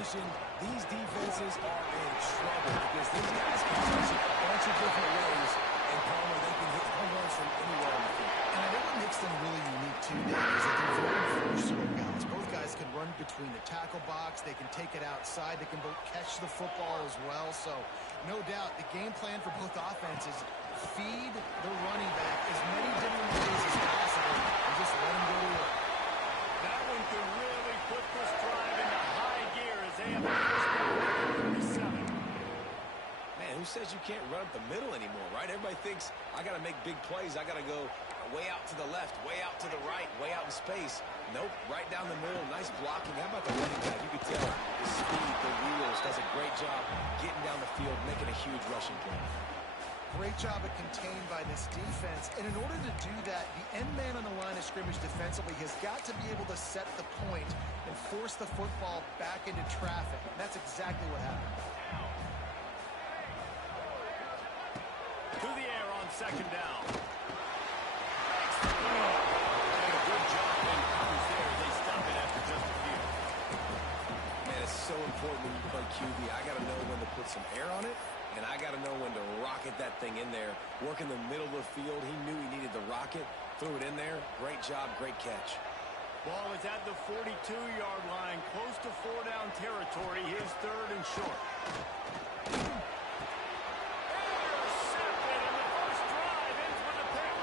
Nation, these defenses are in trouble because these guys can touch it a bunch of different ways, and Palmer, they can hit home runs from anywhere on the field. And I think what makes them really unique, too, Dave, is that they're very versatile guys. Both guys can run between the tackle box. They can take it outside. They can both catch the football as well. So, no doubt, the game plan for both offenses, feed the running back as many different ways as possible and just let him go to work. That one could really put this drive into high gear as they have a first down at 37. Man, who says you can't run up the middle anymore, right? Everybody thinks I got to make big plays. I got to go way out to the left, way out to the right, way out in space. Nope, right down the middle. Nice blocking. How about the running back? You could tell the speed, the wheels, does a great job getting down the field, making a huge rushing play. Great job of contained by this defense. And in order to do that, the end man on the line of scrimmage defensively has got to be able to set the point and force the football back into traffic. And that's exactly what happened. To the air on second down. And a good job in coverage there. They stop it after just a few. Man, it's so important when you play QB. I got to know when to put some air on it, and I got to know when to rocket that thing in there. Work in the middle of the field. He knew he needed the rocket. Threw it in there. Great job. Great catch. Ball is at the 42-yard line, close to 4-down territory. His third and short. Intercepted in the first drive. In for the pick.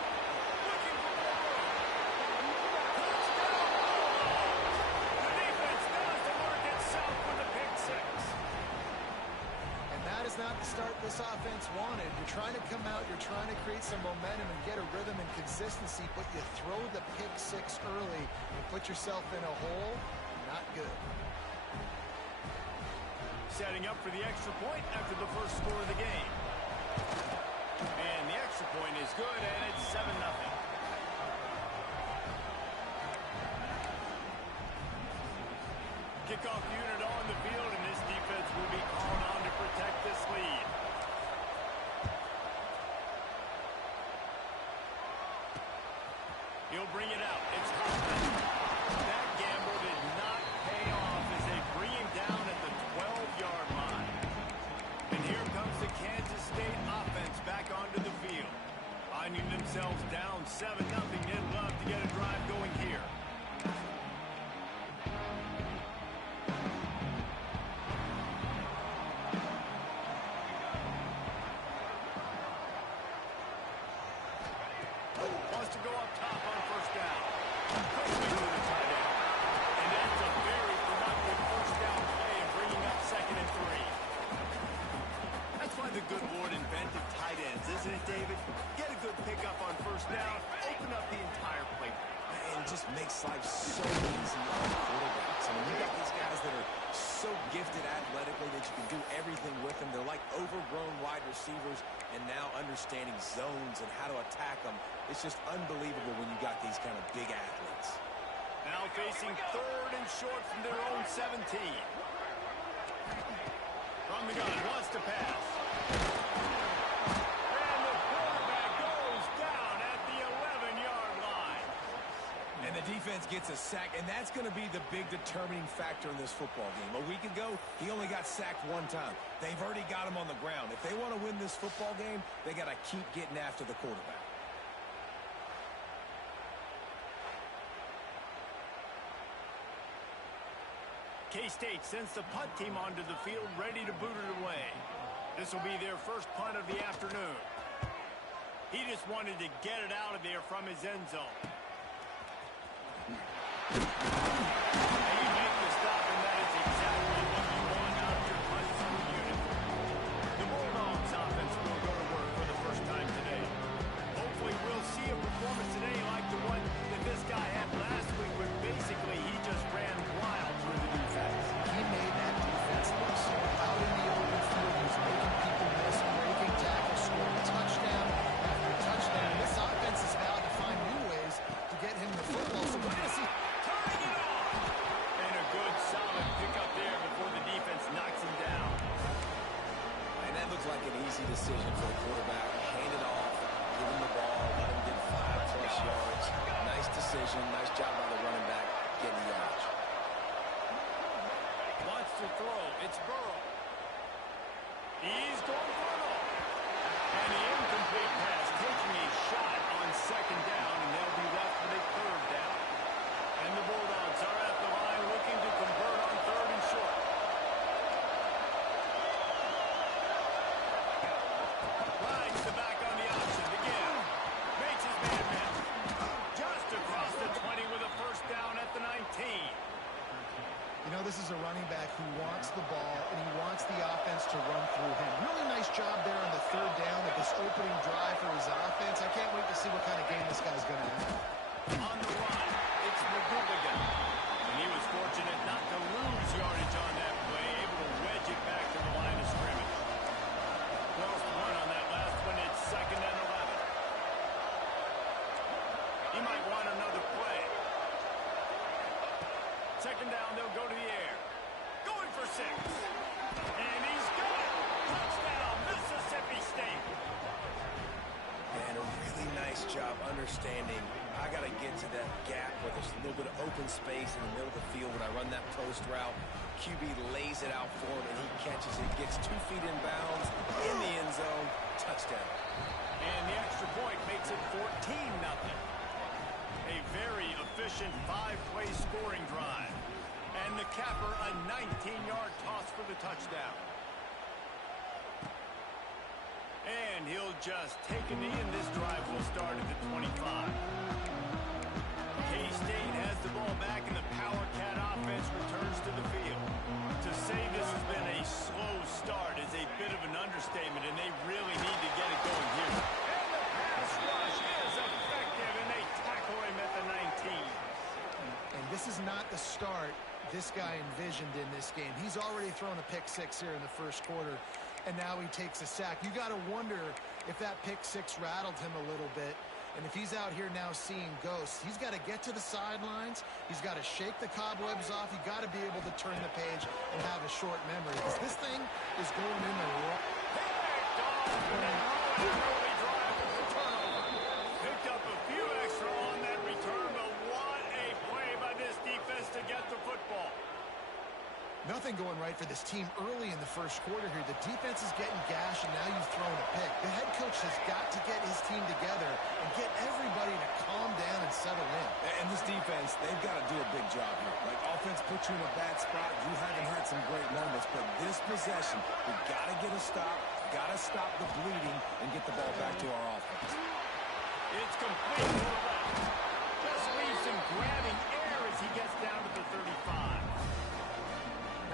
Looking for more room. Touchdown. The defense does the work itself with the pick six. And that is not the start this offense wanted. You're trying to come out, you're trying to create some momentum and get a rhythm and consistency, but you throw the pick six early and put yourself in a hole. Not good. Setting up for the extra point after the first score of the game. And the extra point is good, and it's 7-0. Kickoff unit on the field, and this defense will be called on to protect this lead. He'll bring it out. It's Hoffman. That gamble did not pay off as they bring him down at the 12-yard line. And here comes the Kansas State offense back onto the field. Finding themselves down 7-0, they'd love to get a drive going here. Wants to go up top on first down. Quickly to the tight end. And that's a very productive first down play and bringing up 2nd and 3. That's why the good Lord invented tight ends, isn't it, David? Get a good pickup on first down, open up the entire play. And it just makes life so easy on quarterbacks. I mean, you got these guys that are so gifted athletically that you can do everything with them. They're like overgrown wide receivers, and now understanding zones and how to attack them. It's just unbelievable when you got these kind of big athletes. Now facing 3rd and short from their own 17. From the gun, wants to pass. And the quarterback goes down at the 11-yard line. And the defense gets a sack, and that's going to be the big determining factor in this football game. A week ago, he only got sacked one time. They've already got him on the ground. If they want to win this football game, they got to keep getting after the quarterback. K-State sends the punt team onto the field, ready to boot it away. This will be their first punt of the afternoon. He just wanted to get it out of there from his end zone. And you make the stop, and that is exactly what you want out of your punt zone unit. The Bulldogs offense will go to work for the first time today. Hopefully we'll see a performance today like the one that this guy had last week, where basically he just ran wild through the defense. He made that defense look so out in the open field. He was making people miss, breaking tackles, scoring touchdown after touchdown. This offense is now to find new ways to get him the football. So we're going to see. Turning it off! And a good solid pickup there before the defense knocks him down. And that looks like an easy decision for the quarterback. Hand it off, give him the ball, let him get 5+ yards. Nice decision, nice job by the running back getting the yardage. Wants to throw second down, they'll go to the air. Going for 6. And he's got it. Touchdown, Mississippi State. And a really nice job understanding I got to get to that gap where there's a little bit of open space in the middle of the field when I run that post route. QB lays it out for him, and he catches it, gets 2 feet in bounds, in the end zone, touchdown. And the extra point makes it 14-0. A very efficient 5-play scoring drive. And the capper, a 19-yard toss for the touchdown. And he'll just take a knee, and this drive will start at the 25. K-State has the ball back, and the Power Cat offense returns to the field. To say this has been a slow start is a bit of an understatement, and they really need to get it going here. And the pass rush is effective, and they tackle him at the 19. And this is not the start this guy envisioned in this game. He's already thrown a pick 6 here in the first quarter, and now he takes a sack. You got to wonder if that pick 6 rattled him a little bit. And if he's out here now seeing ghosts, he's got to get to the sidelines. He's got to shake the cobwebs off. You got to be able to turn the page and have a short memory, because this thing is going in the wrong. Early drive with the turnover. Picked up a few extra on that return, but what a play by this defense to get the football. Nothing going right for this team early in the first quarter here. The defense is getting gashed, and now you've thrown a pick. The head coach has got to get his team together and get everybody to calm down and settle in. And this defense, they've got to do a big job here. Like, offense puts you in a bad spot. You haven't had some great moments, but this possession, we got to get a stop, got to stop the bleeding, and get the ball back to our offense. It's complete to the left. Just leaves him grabbing air as he gets down to the 35.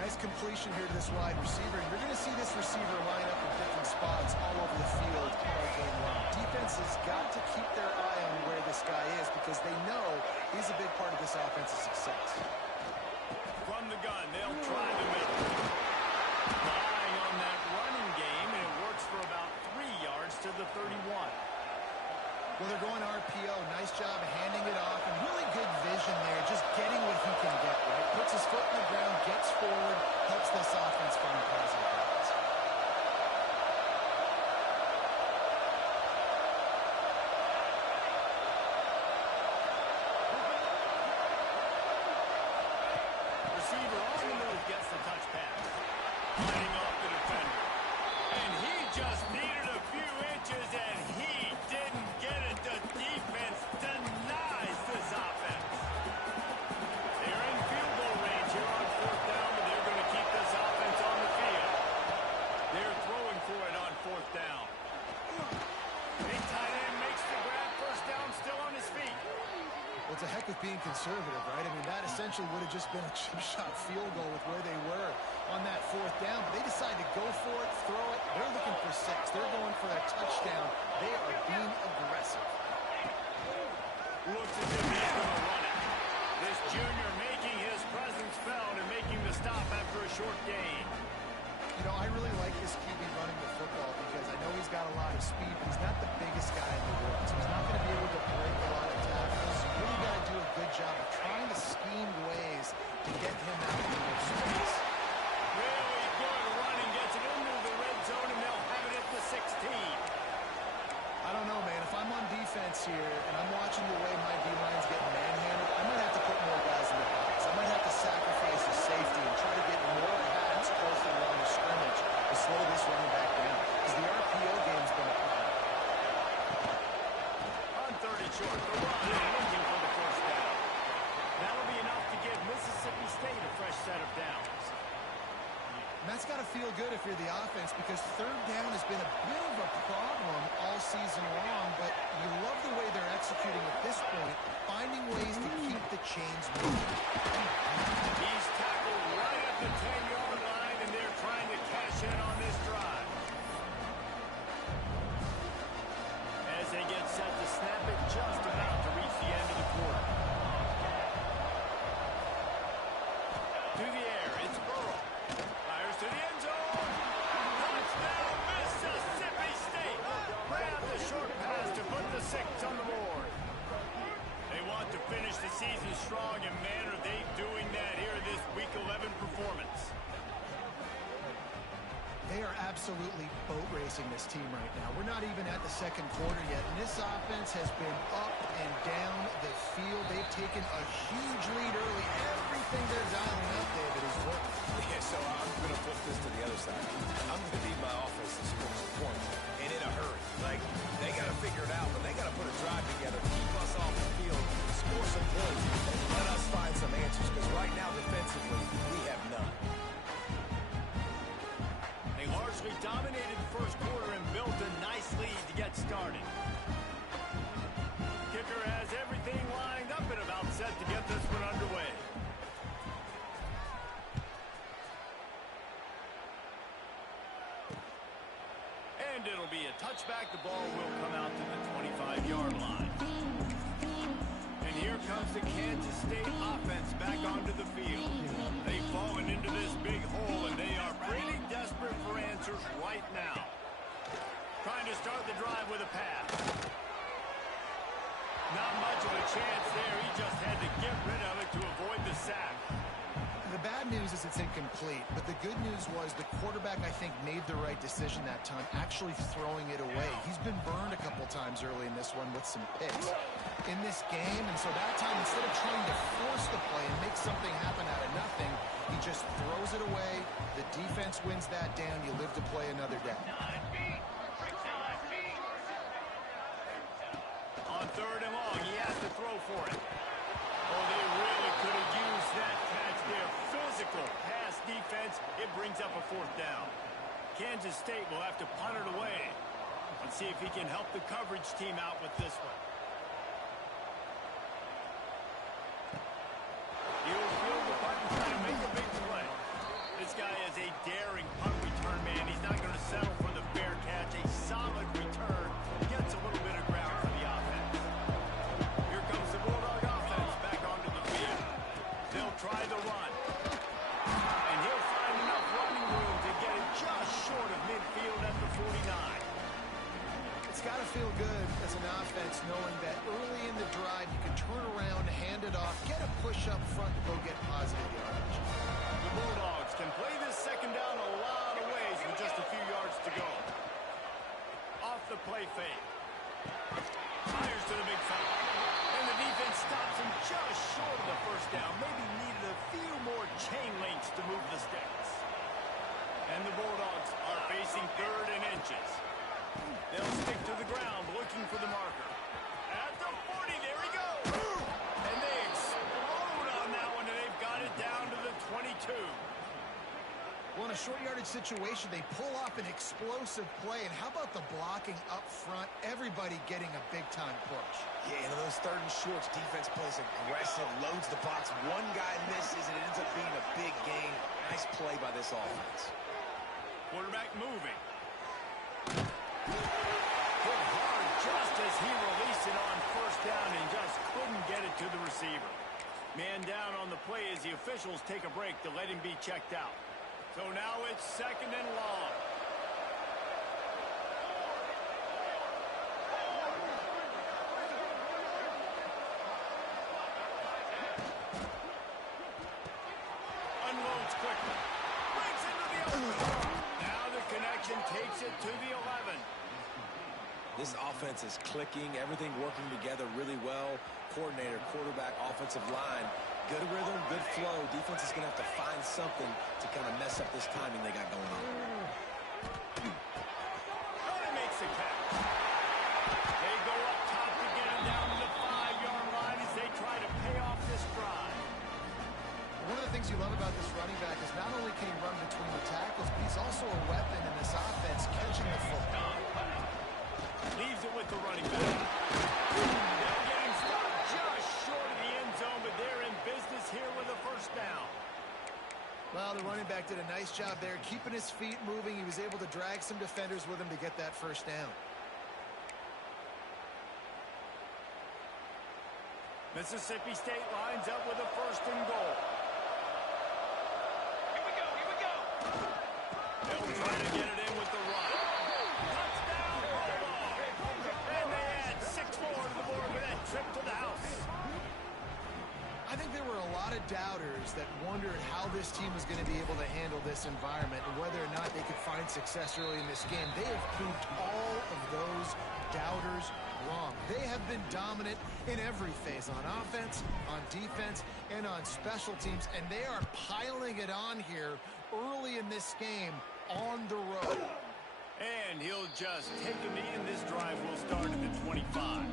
Nice completion here to this wide receiver. And you're going to see this receiver line up in different spots all over the field all game long. Defense has got to keep their eye on where this guy is, because they know he's a big part of this offensive success. From the gun, they'll try the middle. Relying on that running game, and it works for about 3 yards to the 31. Well, they're going RPO. Nice job of handing it off, and really good vision there, just getting what he can get, right? Puts his foot in the ground, gets forward, helps this offense find positive balance. Receiver on the move gets the touch pass. Fighting off the defender. And he just needed a few inches, and he didn't get it. The defense denies this offense. They're in field goal range here on 4th down, but they're going to keep this offense on the field. They're throwing for it on 4th down. Big tight end makes the grab. First down, still on his feet. Well, it's a heck of being conservative, right? I mean, that essentially would have just been a chip shot field goal with where they were on that 4th down. But they decided to go for it, throw it. They're looking for 6. They're going for their touchdown. They are being aggressive. Looks as if he's going to run it. This junior making his presence felt and making the stop after a short gain. You know, I really like this QB running the football, because I know he's got a lot of speed, but he's not the biggest guy in the world. So he's not going to be able to break a lot of tackles. You really got to do a good job of trying to scheme ways to get him out of more space. Really good running, gets it into the red zone, and they'll have it at the 16. I don't know, man. If I'm on defense here and I'm watching the way my D-line's getting manhandled, I might have to put more guys in the box. I might have to sacrifice the safety and try to get more hats closer to the line of scrimmage to slow this running back down, because the RPO game's been a problem. On 30 short, the run is looking for the first down. That'll be enough to give Mississippi State a fresh set of downs. And that's got to feel good if you're the offense, because 3rd down has been a bit of a problem all season long, but you love the way they're executing at this point, finding ways to keep the chains moving. He's tackled right at the 10-yard line, and they're trying to cash in on this drive. As they get set to snap it, just about to reach the end of the quarter. To the air, it's Burrow. Fires to the end zone. Touchdown, Mississippi State. Grab the short pass to put the 6 on the board. They want to finish the season strong, and man, absolutely boat racing this team right now. We're not even at the second quarter yet, and this offense has been up and down the field. They've taken a huge lead early. Everything they're dialing up, David, is working. Yeah, so I'm going to flip this to the other side. I'm going to need my offense to score some points, and in a hurry. Like, they got to figure it out, but they got to put a drive together, keep us off the field, score some points, and let us find some answers, because right now, defensively, we have none. They largely dominated the first quarter and built a nice lead to get started. Kicker has everything lined up and about set to get this one underway. And it'll be a touchback. The ball will come out to the 25-yard line. And here comes the Kansas State offense back onto the field. They've fallen into this big hole, and they are pretty desperate for answers right now. Trying to start the drive with a pass. Not much of a chance there. He just had to get rid of it to avoid the sack. The bad news is it's incomplete, but the good news was the quarterback, I think, made the right decision that time, actually throwing it away. He's been burned a couple times early in this one with some picks in this game, and so that time, instead of trying to force the play and make something happen out of nothing, he just throws it away. The defense wins that down. You live to play another day. On third and long, he has to throw for it. Oh, they really could have used that catch there. Physical pass defense. It brings up a fourth down. Kansas State will have to punt it away. Let's see if he can help the coverage team out with this one. He'll field the punt and try to make a big play. This guy is a daring punt return man. He's not going to settle for the fair catch. A solid return. Gets a little bit of ground for the offense. Here comes the Bulldog offense back onto the field. They'll try the run. And he'll find enough running room to get it just short of midfield at the 49. It's got to feel good as an offense knowing that early in the drive you can turn around, hand it off, get a push up front to go get positive yardage. The Bulldogs can play this second down a lot of ways with just a few yards to go. Off the play fake. Fires to the big foul. And the defense stops him just short of the first down. Maybe needed a few more chain links to move the sticks. And the Bulldogs are facing third and inches. They'll stick to the ground looking for the marker. At the 40, there he goes. And they explode on that one, and they've got it down to the 22. Well, in a short yardage situation, they pull off an explosive play. And how about the blocking up front? Everybody getting a big-time push. Yeah, and those third and shorts, defense plays aggressive, loads the box. One guy misses, and it ends up being a big gain. Nice play by this offense. Quarterback moving. Hit hard just as he released it on first down and just couldn't get it to the receiver. Man down on the play as the officials take a break to let him be checked out. So now it's second and long. Unloads quickly. Breaks into the open. Now the connection takes it to the 11. This offense is clicking, everything working together really well. Coordinator, quarterback, offensive line. Good rhythm, good flow. Defense is going to have to find something to kind of mess up this timing they got going on. He makes the catch. They go up top to get him down to the 5-yard line as they try to pay off this drive. One of the things you love about this running back is not only can he run between the tackles, but he's also a weapon in this offense, catching the football. Leaves it with the running back. They'll get him stopped just short of the end zone, but they're in business here with a first down. Well, the running back did a nice job there, keeping his feet moving. He was able to drag some defenders with him to get that first down. Mississippi State lines up with a first and goal. Here we go, here we go. They'll try to get it in with the run. Touchdown, Bulldogs. And they add 6 more to the board with that trip to the house. I think there were a lot of doubters that wondered how this team was going to be able to handle this environment and whether or not they could find success early in this game. They have proved all of those doubters wrong. They have been dominant in every phase, on offense, on defense, and on special teams, and they are piling it on here early in this game on the road. And he'll just take a knee, and this drive will start at the 25.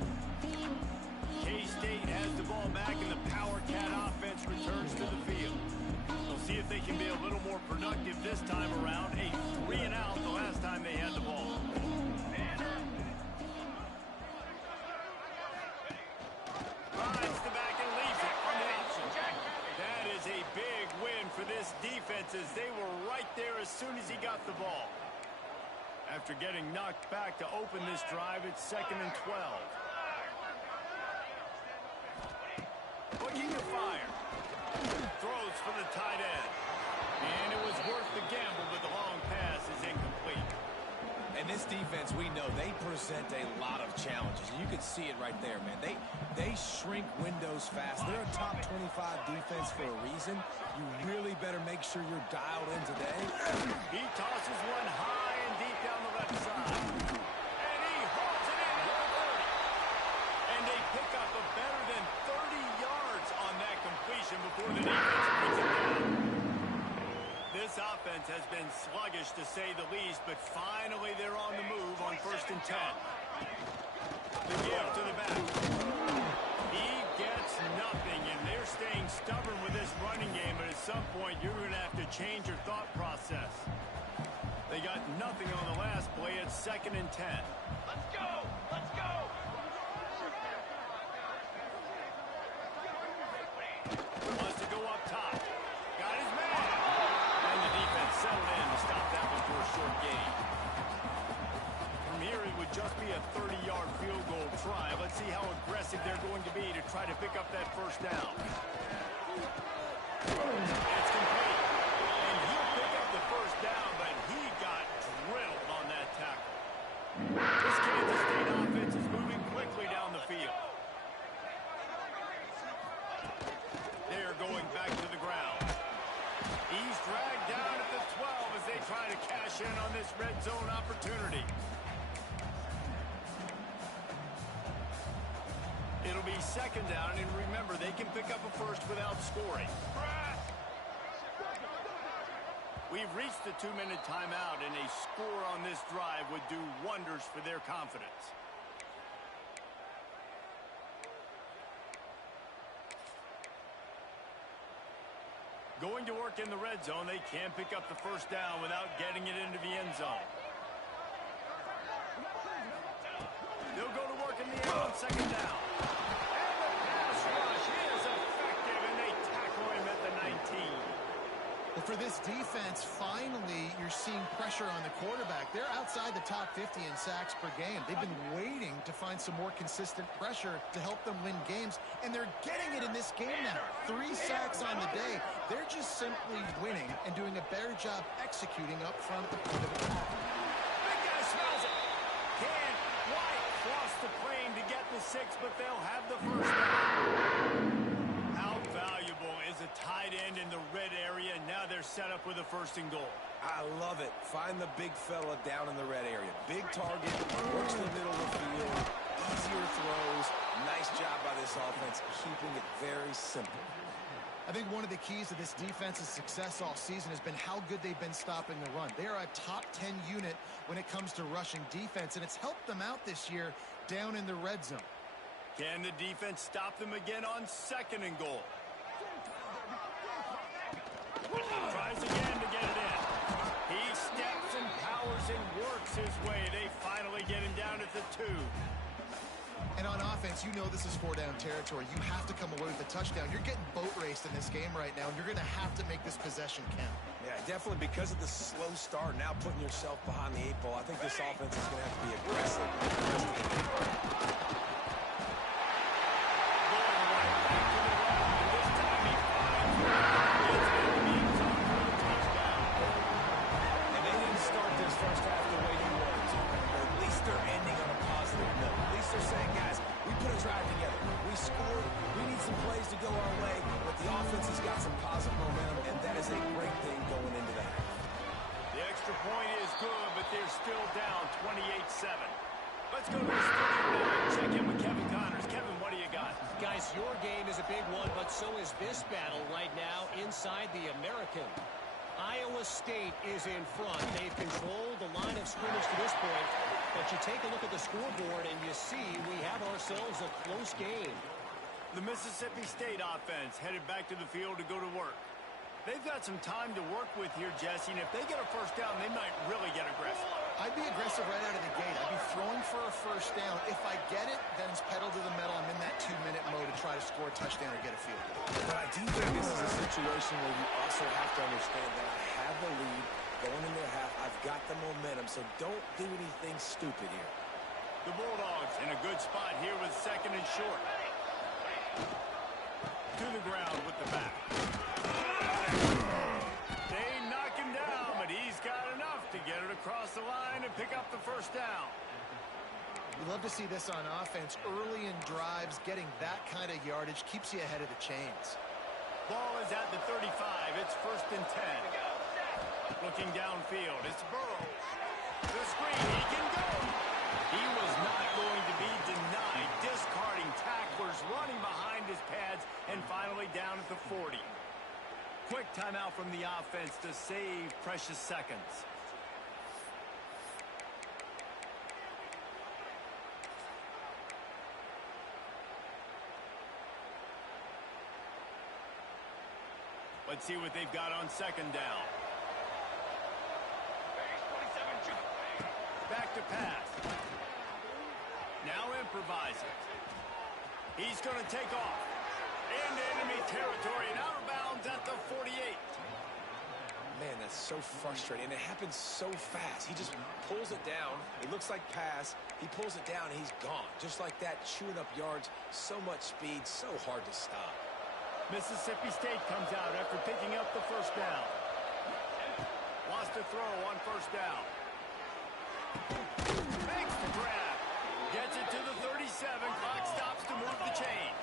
K-State has the ball back, and the Power Cat offense returns to the field. We'll see if they can be a little more productive this time around. A 3-and-out the last time they had the ball. Finds the back and leaves it on the option. That is a big win for this defense, as they were right there as soon as he got the ball. After getting knocked back to open this drive, it's 2nd and 12. Looking to fire. Throws for the tight end. And it was worth the gamble, but the long pass is incomplete. And this defense, we know, they present a lot of challenges. You can see it right there, man. They shrink windows fast. They're a top 25 defense for a reason. You really better make sure you're dialed in today. He tosses one high and deep down the left side. And he hauls it in at the 30. And they pick up a better than 30 yards on that completion before the defense brings it down. This offense has been sluggish, to say the least, but finally they're on the move on 1st and 10. The give to the back. He gets nothing, and they're staying stubborn with this running game, but at some point you're going to have to change your thought process. They got nothing on the last play. It's 2nd and 10. Let's go! Let's go! Wants to go up top. Got his man. And the defense settled in to stop that one for a short gain. From here, it would just be a 30-yard field goal try. Let's see how aggressive they're going to be to try to pick up that first down. It's complete. And he'll pick up the first down, but he got drilled on that tackle. This Kansas State offense is moving quickly down the field. They're going back to the ground. He's dragged down at the 12 as they try to cash in on this red zone opportunity. It'll be 2nd down, and remember, they can pick up a first without scoring. We've reached the 2-minute timeout, and a score on this drive would do wonders for their confidence. Going to work in the red zone, they can pick up the first down without getting it into the end zone. They'll go to work in the end on 2nd down. And the pass rush is effective, and they tackle him at the 19. Well, for this defense, finally, you're seeing pressure on the quarterback. They're outside the top 50 in sacks per game. They've been waiting to find some more consistent pressure to help them win games, and they're getting it in this game now. 3 sacks on the day. They're just simply winning and doing a better job executing up front at the point of attack. Big guy smells it. Can White cross the plane to get the 6, but they'll have the first down. How valuable is a tight end in the red area? Now they're set up with a 1st and goal. I love it. Find the big fella down in the red area. Big target, works the middle of the field, easier throws. Nice job by this offense, keeping it very simple. I think one of the keys to this defense's success all season has been how good they've been stopping the run. They are a top 10 unit when it comes to rushing defense, and it's helped them out this year down in the red zone. Can the defense stop them again on 2nd and goal? Tries again to get it in. He steps and powers and works his way. They finally get him down at the 2. And on offense, you know this is 4-down territory. You have to come away with a touchdown. You're getting boat raced in this game right now, and you're going to have to make this possession count. Yeah, definitely because of the slow start, now putting yourself behind the 8 ball, I think this offense is going to have to be aggressive. They're saying, guys, we put a drive together. We scored. We need some plays to go our way, but the offense has got is still down 28-7. Let's go to the studio now and check in with Kevin Connors. Kevin, what do you got? Guys, your game is a big one, but so is this battle right now inside the American. Iowa State is in front. They've controlled the line of scrimmage to this point, but you take a look at the scoreboard and you see we have ourselves a close game. The Mississippi State offense headed back to the field to go to work. They've got some time to work with here, Jesse, and if they get a first down, they might really get aggressive. I'd be aggressive right out of the gate. I'd be throwing for a first down. If I get it, then it's pedal to the metal. I'm in that 2-minute mode to try to score a touchdown or get a field goal. But I do think this is a situation where you also have to understand that I have the lead going into the half. I've got the momentum, so don't do anything stupid here. The Bulldogs in a good spot here with second and short. To the ground with the back. They knock him down, but he's got enough to get it across the line and pick up the first down. We love to see this on offense. Early in drives, getting that kind of yardage keeps you ahead of the chains. Ball is at the 35. It's first and 10. Looking downfield, it's Burrows. The screen, he can go. He was not going to be denied, discarding tacklers, running behind his pads, and finally down at the 40. Quick timeout from the offense to save precious seconds. Let's see what they've got on second down. Back to pass. Now improvising. He's going to take off. Into enemy territory and out of bounds at the 48. Man, that's so frustrating. And it happens so fast. He just pulls it down. It looks like pass. He pulls it down, and he's gone. Just like that, chewing up yards. So much speed, so hard to stop. Mississippi State comes out after picking up the first down. Wants to throw on first down. Makes the grab. Gets it to the 37. Clock stops to move the chains.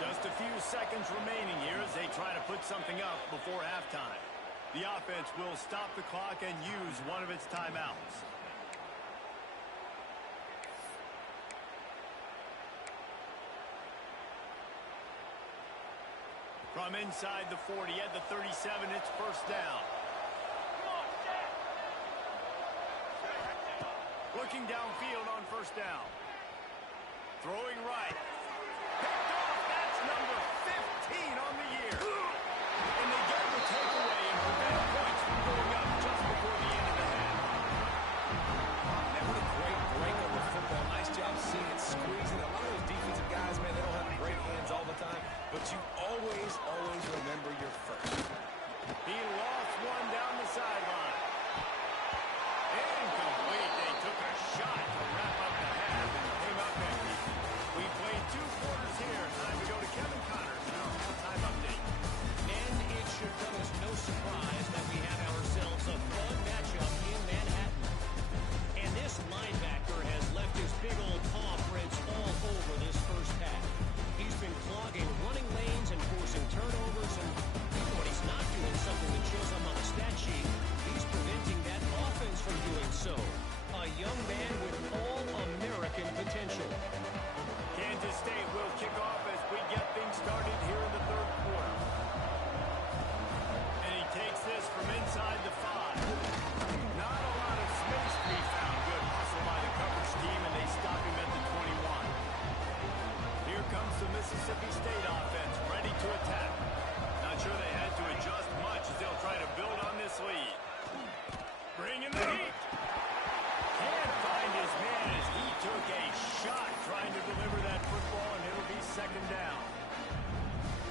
Just a few seconds remaining here as they try to put something up before halftime. The offense will stop the clock and use one of its timeouts. From inside the 40 at the 37, it's first down. Looking downfield on first down. Throwing right. Picked off. That's number 15 on the year. And they get the takeaway and prevent points from going up just before the end of the half. Man, what a great break on the football. Nice job seeing it squeezing. A lot of those defensive guys, man, they don't have great hands all the time. But you always remember your first. He lost one down the sideline. Incomplete. They took a shot to wrap up the half and came up empty. We played 2 quarters here. Time to go to Kevin Connors in our halftime update. And it should come as no surprise that we have ourselves a fun matchup in Manhattan. And this linebacker has left his big old paw prints all over this first half. He's been clogging running lanes and forcing turnovers, and even when he's not doing something that shows up on the stat sheet, he's preventing that offense from doing so. A young man with all-American potential. Kansas State will kick off as we get things started here in the third quarter. And he takes this from inside the 5. Not a lot of space to be found. Good hustle by the coverage team, and they stop him at the 21. Here comes the Mississippi State offense, ready to attack. Not sure they had to adjust much as they'll try to build on this lead. Bring in the heat. Can't find his man as he took a shot trying to deliver that football, and it'll be second down.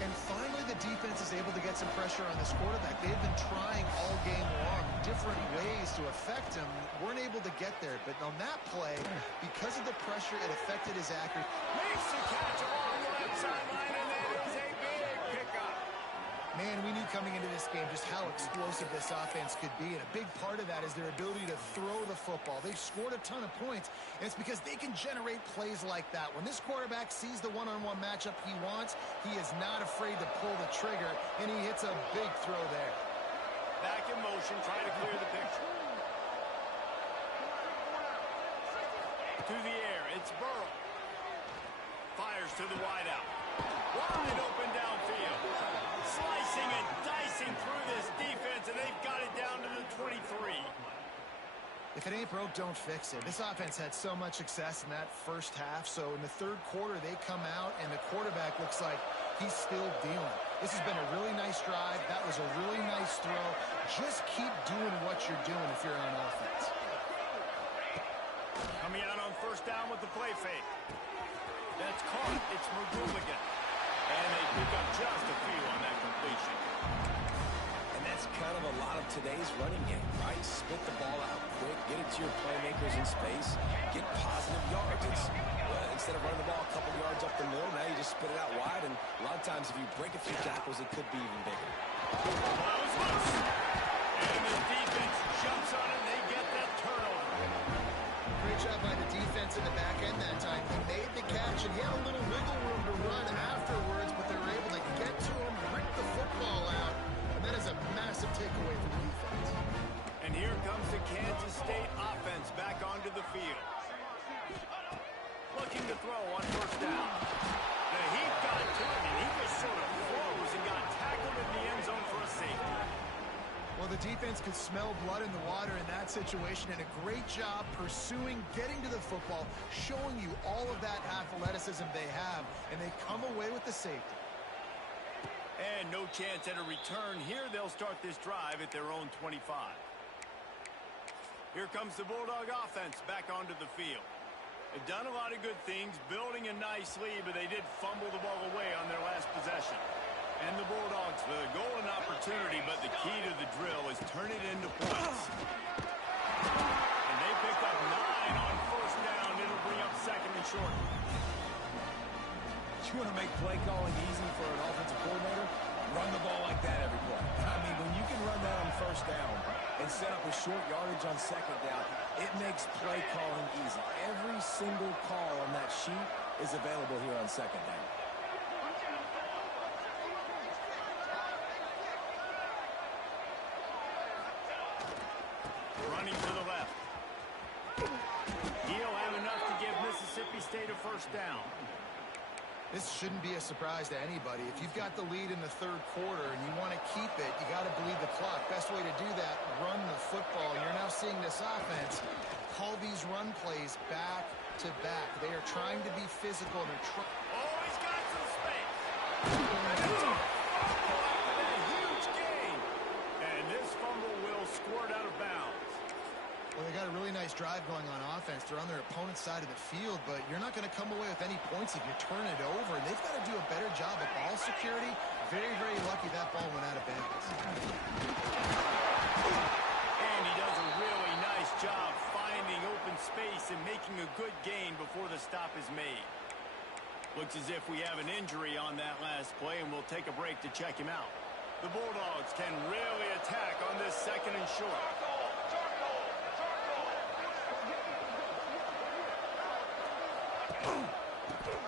And finally, the defense is able to get some pressure on this quarterback. They've been trying all game long different ways to affect him. Weren't able to get there, but on that play, because of the pressure, it affected his accuracy. Makes the catch along the left sideline, and that is a big pickup. Man, we knew coming into this game just how explosive this offense could be, and a big part of that is their ability to throw the football. They've scored a ton of points, and it's because they can generate plays like that. When this quarterback sees the one-on-one matchup he wants, he is not afraid to pull the trigger, and he hits a big throw there. Back in motion, trying to clear the picture. To the air, it's Burrow. Fires to the wideout. Wide open downfield. Slicing and dicing through this defense, and they've got it down to the 23. If it ain't broke, don't fix it. This offense had so much success in that first half, so in the third quarter, they come out, and the quarterback looks like he's still dealing. This has been a really nice drive. That was a really nice throw. Just keep doing what you're doing if you're on offense. Coming out on first down with the play fake. That's caught. It's McGooligan. And they pick up just a few on that completion. And that's kind of a lot of today's running game, right? Spit the ball out quick, get it to your playmakers in space, get positive yards. Instead of running the ball a couple yards up the middle, now you just spit it out wide, and a lot of times if you break a few tackles, it could be even bigger. Ball's loose. And the defense jumps on it, and they get that turnover. Great job by the defense in the back end that time. He made the catch, and he had a little wiggle room to run afterwards, but they were able to get to him, rip the football out, and that is a massive takeaway for the defense. And here comes the Kansas State offense back onto the field. Looking to throw on first down. The heat got to him, and he just sort of froze and got tackled in the end zone for a safety. Well, the defense could smell blood in the water in that situation, and a great job pursuing, getting to the football, showing you all of that athleticism they have, and they come away with the safety. And no chance at a return here. They'll start this drive at their own 25. Here comes the Bulldog offense back onto the field. They've done a lot of good things, building a nice lead, but they did fumble the ball away on their last possession. And the Bulldogs with a golden opportunity, but the key to the drill is turn it into points. And they picked up 9 on first down. It'll bring up second and short. You want to make play calling easy for an offensive coordinator? Run the ball like that every play. I mean, when you can run that on first down and set up a short yardage on second down, it makes play calling easy. Every single call on that sheet is available here on second down. Running to the left. He'll have enough to give Mississippi State a first down. This shouldn't be a surprise to anybody. If you've got the lead in the third quarter and you want to keep it, you got to bleed the clock. Best way to do that, run the football. You're now seeing this offense call these run plays back to back. They are trying to be physical. They're Oh, he's got some space. After that huge gain. And this fumble will squirt out of bounds. Well, they got a really nice drive going on offense. They're on their opponent's side of the field, but you're not going to come away with any points if you turn it over. And they've got to do a better job of ball security. Very, very lucky that ball went out of bounds. And he does a really nice job finding open space and making a good gain before the stop is made. Looks as if we have an injury on that last play, and we'll take a break to check him out. The Bulldogs can really attack on this second and short.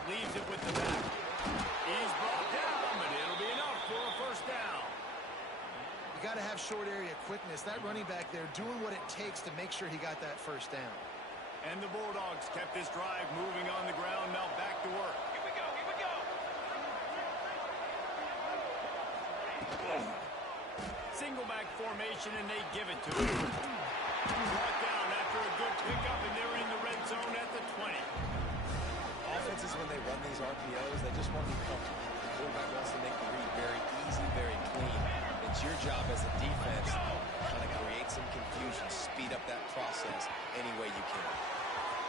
Leaves it with the back. He's brought down, but it'll be enough for a first down. You got to have short area quickness. That running back there doing what it takes to make sure he got that first down. And the Bulldogs kept this drive moving on the ground. Now back to work. Here we go, here we go. Single back formation, and they give it to him. Brought down after a good pickup, and they're in the red zone at the 20. Offenses, when they run these RPOs, they just want to be comfortable. The quarterback wants to make the read very easy, very clean. It's your job as a defense to kind of create some confusion, speed up that process any way you can.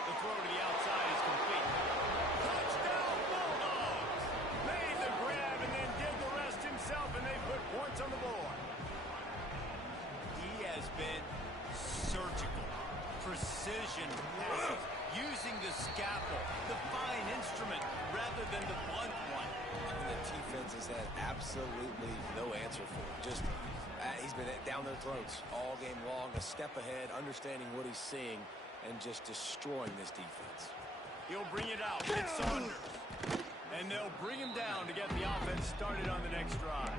The throw to the outside is complete. Touchdown, Bulldogs! Made the grab and then did the rest himself, and they put points on the board. He has been surgical, precision passes, using the scalpel, the fine instrument, rather than the blunt one. And the defense has had absolutely no answer for it. Just, he's been down their throats all game long, a step ahead, understanding what he's seeing, and just destroying this defense. He'll bring it out. It's Saunders. And they'll bring him down to get the offense started on the next drive.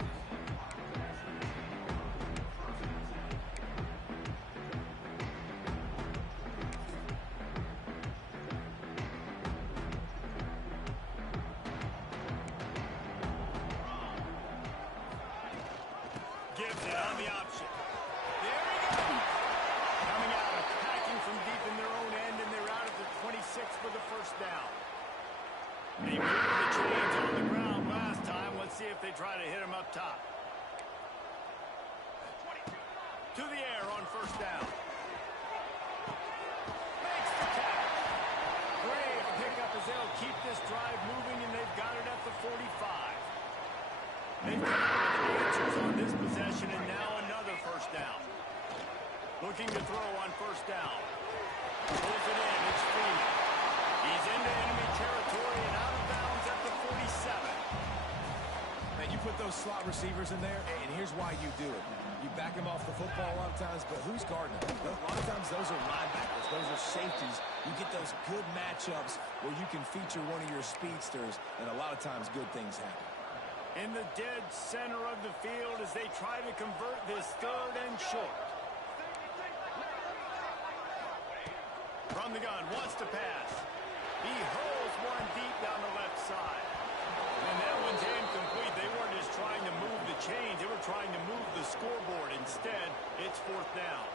They moved the chains on the ground last time. Let's see if they try to hit him up top. To the air on first down. Makes the catch. Great pickup as they'll keep this drive moving, and they've got it at the 45. They've come out with the answers on this possession, and now another first down. Looking to throw on first down. Pulls it in. It's Freeman. He's into enemy territory and out of bounds at the 47. Man, you put those slot receivers in there, and here's why you do it. You back them off the football a lot of times, but who's guarding them? A lot of times those are linebackers. Those are safeties. You get those good matchups where you can feature one of your speedsters, and a lot of times good things happen. In the dead center of the field as they try to convert this third and short. From the gun, wants to pass. He hurls one deep down the left side. And that one's incomplete. They weren't just trying to move the chains. They were trying to move the scoreboard. Instead, it's fourth down.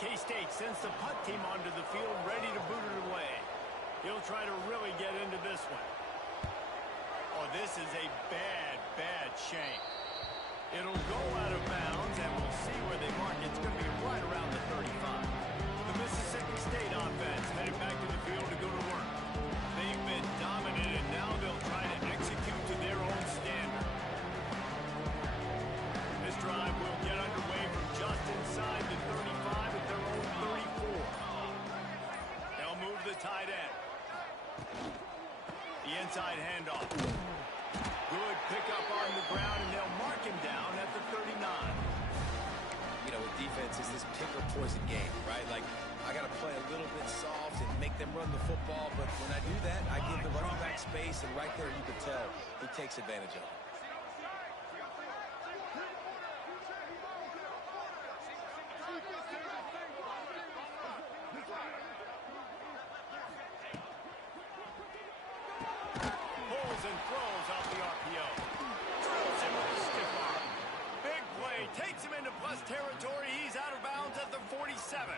K-State sends the punt team onto the field, ready to boot it away. He'll try to really get into this one. Oh, this is a bad, bad shame. It'll go out of bounds, and we'll see where they mark it. It's going to be right around the 35. The Mississippi State offense headed back to the field to go to work. They've been dominant, and now they'll try to execute to their own standard. This drive will get underway from just inside the 35 at their own 34. They'll move the tight end. The inside handoff. Good pickup on the ground, and they'll mark him down at the 39. You know, with defense, it's this pick or poison game, right? Like, I got to play a little bit soft and make them run the football, but when I do that, I give the running back space, and right there you can tell he takes advantage of it. Pulls and throws off the RPO. Drills him with a stiff arm. Big play. Takes him into plus territory. He's out of bounds at the 47.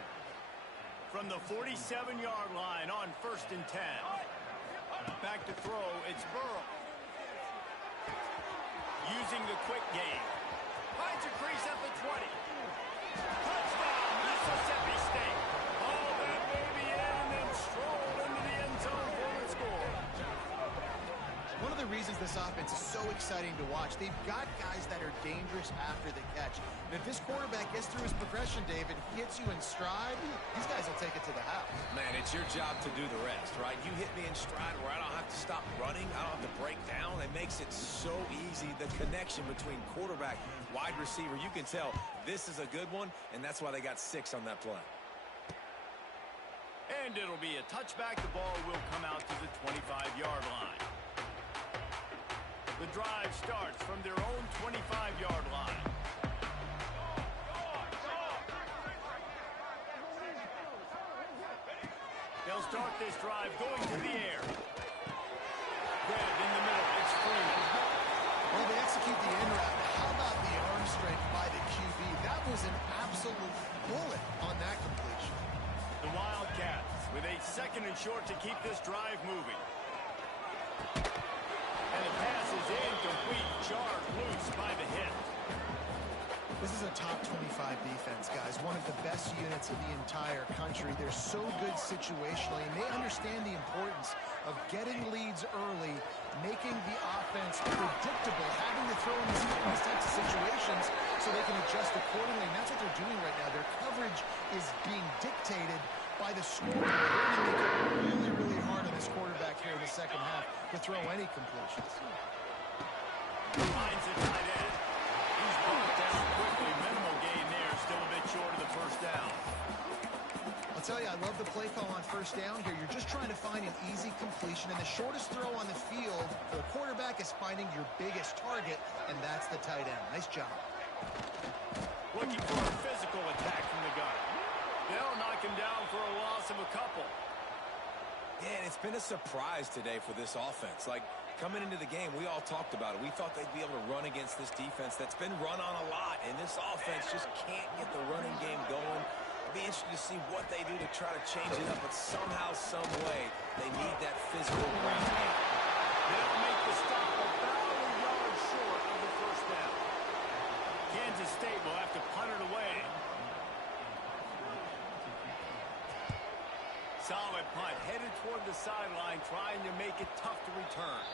From the 47-yard line on 1st and 10. Back to throw. It's Burrow. Using the quick game. Finds a crease at the 20. Touchdown, Mississippi State. All that baby in and then strolled into the end zone for the score. One of the reasons this offense is so exciting to watch, they've got guys that are dangerous after the catch. And if this quarterback gets through his progression, David, hits you in stride, these guys will take it to the house. Man, it's your job to do the rest, right? You hit me in stride where I don't have to stop running. I don't have to break down. It makes it so easy, the connection between quarterback, wide receiver. You can tell this is a good one, and that's why they got 6 on that play. And it'll be a touchback. The ball will come out to the 25-yard line. The drive starts from their own 25-yard line. They'll start this drive going to the air. Grabbed in the middle. It's Freeman. Well, they execute the end route. How about the arm strength by the QB? That was an absolute bullet on that completion. The Wildcats with a 2nd and short to keep this drive moving. And the pass is incomplete. Jarred loose by the hit. This is a top 25 defense, guys. One of the best units in the entire country. They're so good situationally, and they understand the importance of getting leads early, making the offense predictable, having to throw in these types of situations so they can adjust accordingly. And that's what they're doing right now. Their coverage is being dictated by the scoreboard. They're going to make it really, really hard on this quarterback here in the second half to throw any completions. Finds the tight end. He's brought down quickly. Minimal gain there. Still a bit short of the first down. I'll tell you, I love the play call on first down here. You're just trying to find an easy completion, and the shortest throw on the field for the quarterback is finding your biggest target, and that's the tight end. Nice job. Looking for a physical attack from the gun. They'll knock him down for a loss of a couple. Yeah, and it's been a surprise today for this offense. Like, coming into the game, we all talked about it. We thought they'd be able to run against this defense that's been run on a lot, and this offense just can't get the running game going. It'll be interesting to see what they do to try to change it up, but somehow, some way, they need that physical ground game. toward the sideline, trying to make it tough to return.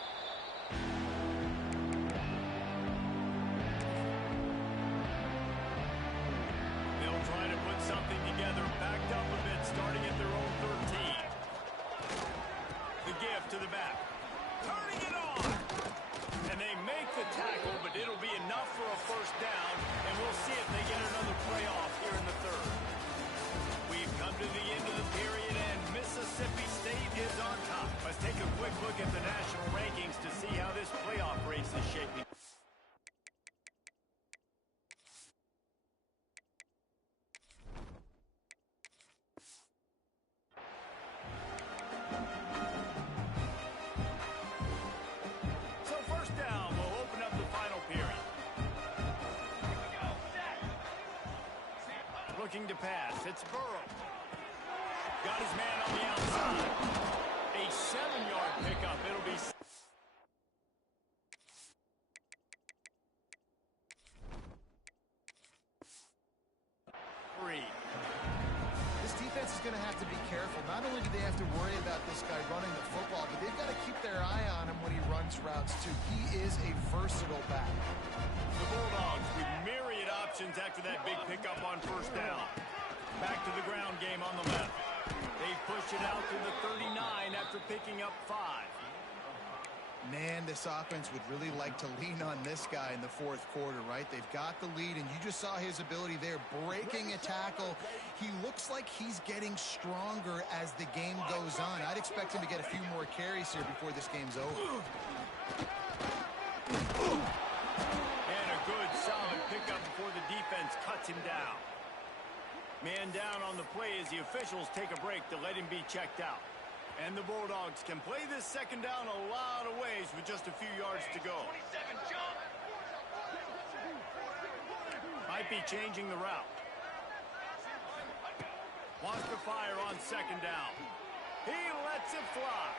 They'll try to put something together, backed up a bit, starting at their own 13. The give to the back. Turning it on! And they make the tackle, but it'll be enough for a first down, and we'll see if they get another play off here in the third. We've come to the end of the period, and Mississippi State is on top. Let's take a quick look at the national rankings to see how this playoff race is shaping. So first down, we'll open up the final period. Looking to pass. It's Burrow. Got his man on the outside. A 7-yard pickup. It'll be... This defense is going to have to be careful. Not only do they have to worry about this guy running the football, but they've got to keep their eye on him when he runs routes, too. He is a versatile back. The Bulldogs with myriad options after that big pickup on first down. Back to the ground game on the left. They push it out to the 39 after picking up 5. Man, this offense would really like to lean on this guy in the fourth quarter, right? They've got the lead, and you just saw his ability there, breaking a tackle. He looks like he's getting stronger as the game goes on. I'd expect him to get a few more carries here before this game's over. And a good, solid pickup before the defense cuts him down. Man down on the play as the officials take a break to let him be checked out. And the Bulldogs can play this second down a lot of ways with just a few yards to go. 27, jump! Might be changing the route. Wants to fire on second down. He lets it fly.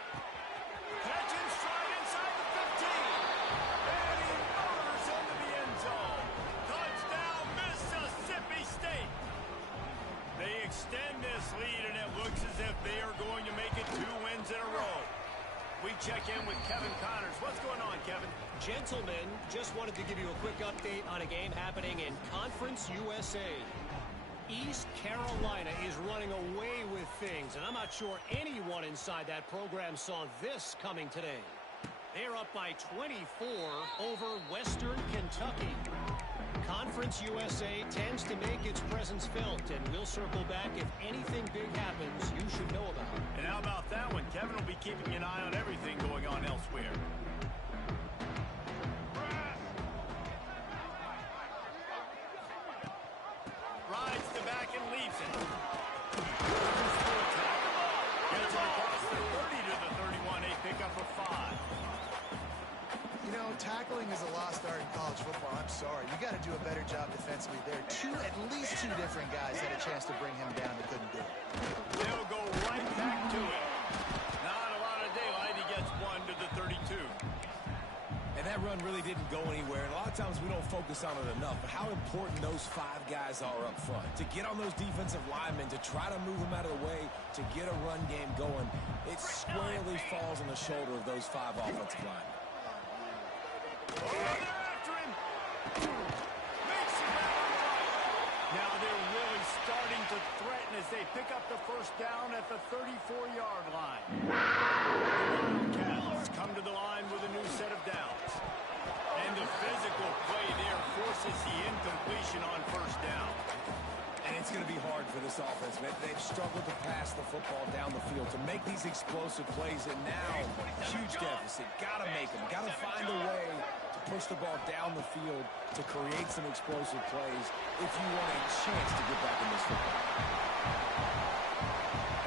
Catch in stride inside the 15. And he motors into the end zone. Touchdown, Mississippi State. They extend this lead, and it looks as if they are going to make it 2 wins in a row. We check in with Kevin Connors. What's going on, Kevin? Gentlemen, just wanted to give you a quick update on a game happening in Conference USA. East Carolina is running away with things, and I'm not sure anyone inside that program saw this coming today. They're up by 24 over Western Kentucky. Conference USA tends to make its presence felt, and we'll circle back if anything big happens you should know about. And how about that one? Kevin will be keeping an eye on everything going on elsewhere. Rides the back and leaves it. Gets it across the 30 to the 31, a pickup of 5. You know, tackling is a lost art in college football. I'm sorry. You got to do a better job defensively there. At least two different guys had a chance to bring him down and couldn't do it. They'll go right back to it. Not a lot of daylight. He gets 1 to the 32. And that run really didn't go anywhere. And a lot of times we don't focus on it enough. But how important those 5 guys are up front. To get on those defensive linemen, to try to move them out of the way, to get a run game going, it squarely falls on the shoulder of those 5 offensive linemen. Oh, they're after him. Makes the grab on the right. Now they're really starting to threaten as they pick up the first down at the 34-yard line. The Wildcats come to the line with a new set of downs. And the physical play there forces the incompletion on first down. And it's going to be hard for this offense, man. They've struggled to pass the football down the field to make these explosive plays, and now, huge deficit. Got to make them. Got to find a way to push the ball down the field to create some explosive plays if you want a chance to get back in this football.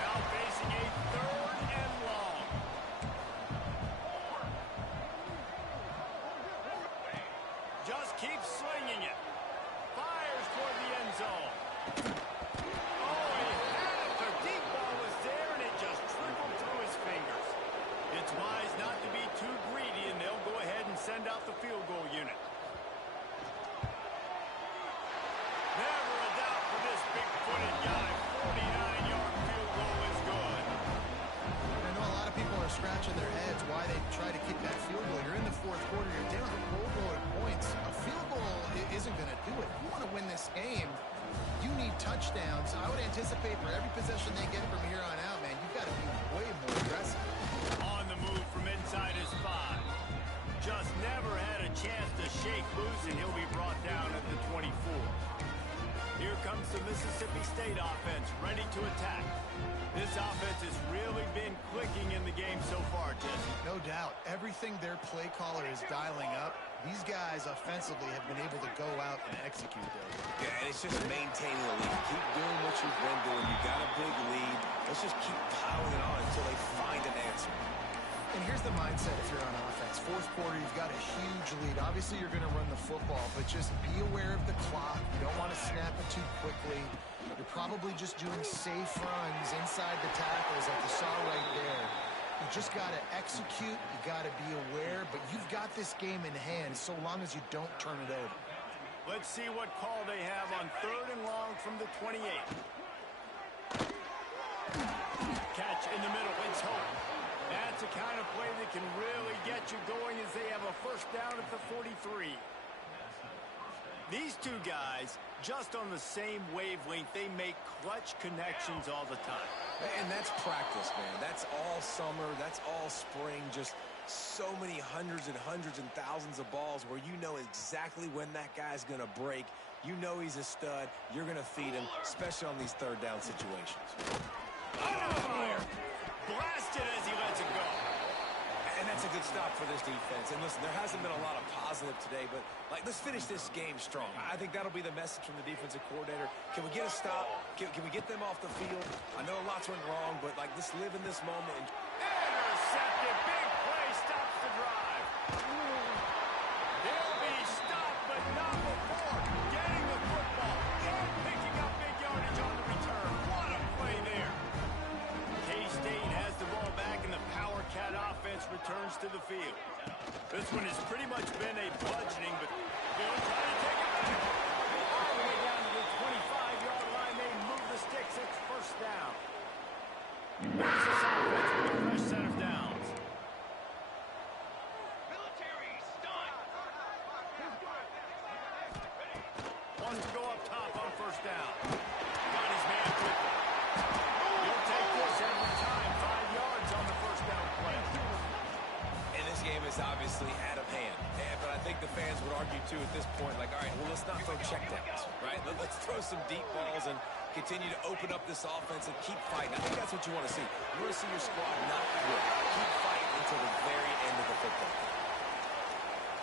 Now facing a 3rd and long. Just keeps swinging it. Fires toward the end zone. Oh, he had it. The deep ball was there, and it just trickled through his fingers. It's wise not to be too greedy, and they'll go ahead and send out the field goal unit. Never a doubt for this big-footed guy. every possession they get from here on out, man, you've got to be way more aggressive. On the move from inside his 5. Just never had a chance to shake loose, and he'll be brought down at the 24. Here comes the Mississippi State offense, ready to attack. This offense has really been clicking in the game so far, Jesse. No doubt. Everything their play caller is dialing up, these guys offensively have been able to go out and execute those. Yeah, and it's just maintaining the lead. Keep doing what you've been doing. You got a big lead. Let's just keep piling it on until they find an answer. And here's the mindset if you're on offense. Fourth quarter, you've got a huge lead. Obviously, you're going to run the football, but just be aware of the clock. You don't want to snap it too quickly. You're probably just doing safe runs inside the tackles like you saw right there. You just got to execute. You got to be aware, but you've got this game in hand so long as you don't turn it over. Let's see what call they have on 3rd and long from the 28. Catch in the middle. It's Hope. That's the kind of play that can really get you going as they have a first down at the 43. These two guys, just on the same wavelength, they make clutch connections all the time. And that's practice, man. That's all summer. That's all spring. Just so many hundreds and thousands of balls where you know exactly when that guy's going to break. You know he's a stud. You're going to feed him, especially on these 3rd down situations. Fire! Blasted as he lets it go. And that's a good stop for this defense. And listen, there hasn't been a lot of positive today, but let's finish this game strong. I think that'll be the message from the defensive coordinator. Can we get a stop? Can we get them off the field? I know lots went wrong, but let's live in this moment. Intercepted. Big play stops the drive. They'll be stopped, but not before getting the football and picking up big yardage on the return. What a play there. K-State has the ball back, and the Power Cat offense returns to the field. This one has pretty much been a bludgeoning, but they'll try to take it back. All the way down to the 25-yard line. They move the sticks. It's first down. There's this offense with a fresh set of downs. Military stun. One to go up top on first down. Got his man quickly. He'll take this every time. 5 yards on the first down play. And this game is obviously out of hand. But I think the fans would argue, too, at this point, all right, well, let's not throw checkdowns, right? Let's throw some deep balls and continue to open up this offense and keep fighting. I think that's what you want to see. You want to see your squad not quit. Keep fighting until the very end of the football game.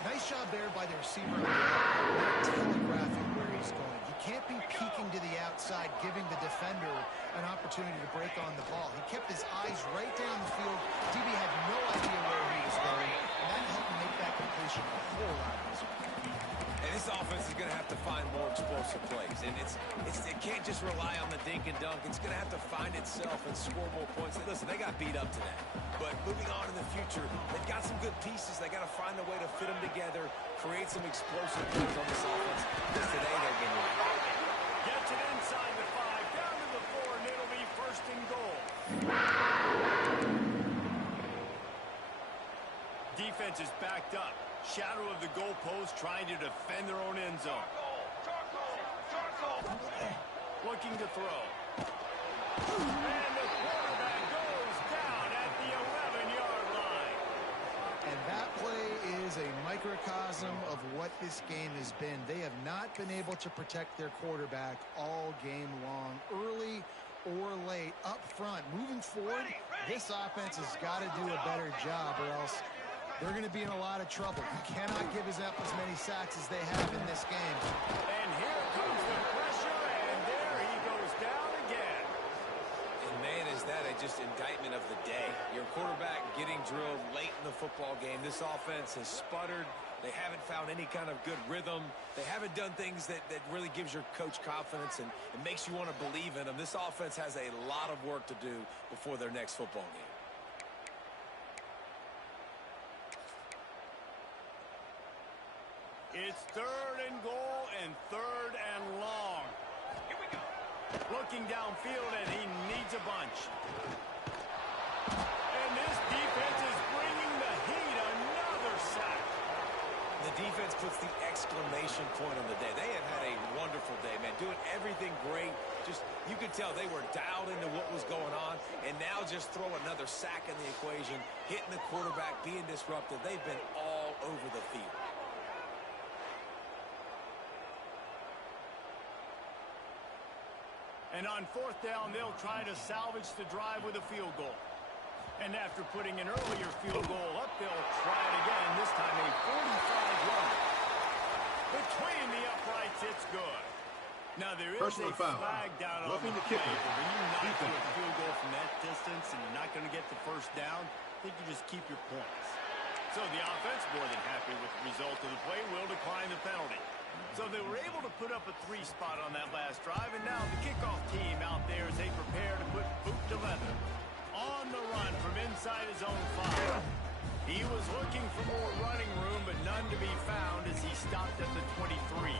Nice job there by the receiver on the outside, not telegraphing where he's going. He can't be peeking to the outside, giving the defender an opportunity to break on the ball. He kept his eyes right down the field. DB had no idea where he was going, and that helped him make that completion a whole lot easier. And this offense is going to have to find more explosive plays. And it can't just rely on the dink and dunk. It's going to have to find itself and score more points. Listen, they got beat up today. But moving on in the future, they've got some good pieces. They got to find a way to fit them together, create some explosive plays on this offense. Because today they're getting it. Gets it inside the 5, down to the 4, and it'll be first and goal. Defense is backed up. Shadow of the goalpost, trying to defend their own end zone. Looking to throw. And the quarterback goes down at the 11-yard line. And that play is a microcosm of what this game has been. They have not been able to protect their quarterback all game long, early or late, up front. Moving forward, this offense has got to do a better job, or else they're going to be in a lot of trouble. You cannot give up as many sacks as they have in this game. And here comes the pressure, and there he goes down again. And man, is that just indictment of the day. Your quarterback getting drilled late in the football game. This offense has sputtered. They haven't found any kind of good rhythm. They haven't done things that really gives your coach confidence and it makes you want to believe in them. This offense has a lot of work to do before their next football game. It's 3rd and goal and 3rd and long. Here we go. Looking downfield, and he needs a bunch. And this defense is bringing the heat. Another sack. The defense puts the exclamation point on the day. They have had a wonderful day, man. Doing everything great. Just, you could tell they were dialed into what was going on. And now just throw another sack in the equation, hitting the quarterback, being disruptive. They've been all over the field. And on fourth down, they'll try to salvage the drive with a field goal. And after putting an earlier field goal up, they'll try it again, this time a 45-yarder. Between the uprights, it's good. Now, there is Personal a foul. flag down on Roughing the the play, kicker. but when you knock Defense. a field goal from that distance and you're not going to get the first down, I think you just keep your points. So the offense, more than happy with the result of the play, will decline the penalty. So they were able to put up a 3 spot on that last drive, and now the kickoff team out there as they prepare to put boot to leather. On the run from inside his own 5. He was looking for more running room, but none to be found as he stopped at the 23.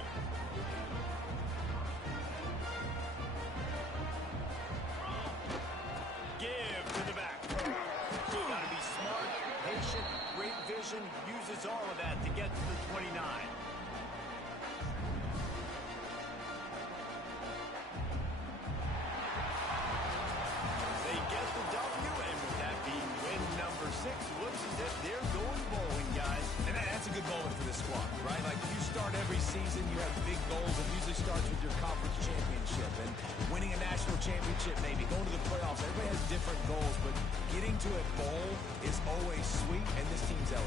Give to the back. Got to be smart, patient, great vision, uses all of that to get to the 29. They get the W, and with that being win number 6, looks as if they're going bowling, guys. And that's a good moment for this squad, right? Like, you start every season, you have big goals. It usually starts with your conference championship and winning a national championship, maybe going to the playoffs. Everybody has different goals, but getting to a bowl is always sweet, and this team's eligible.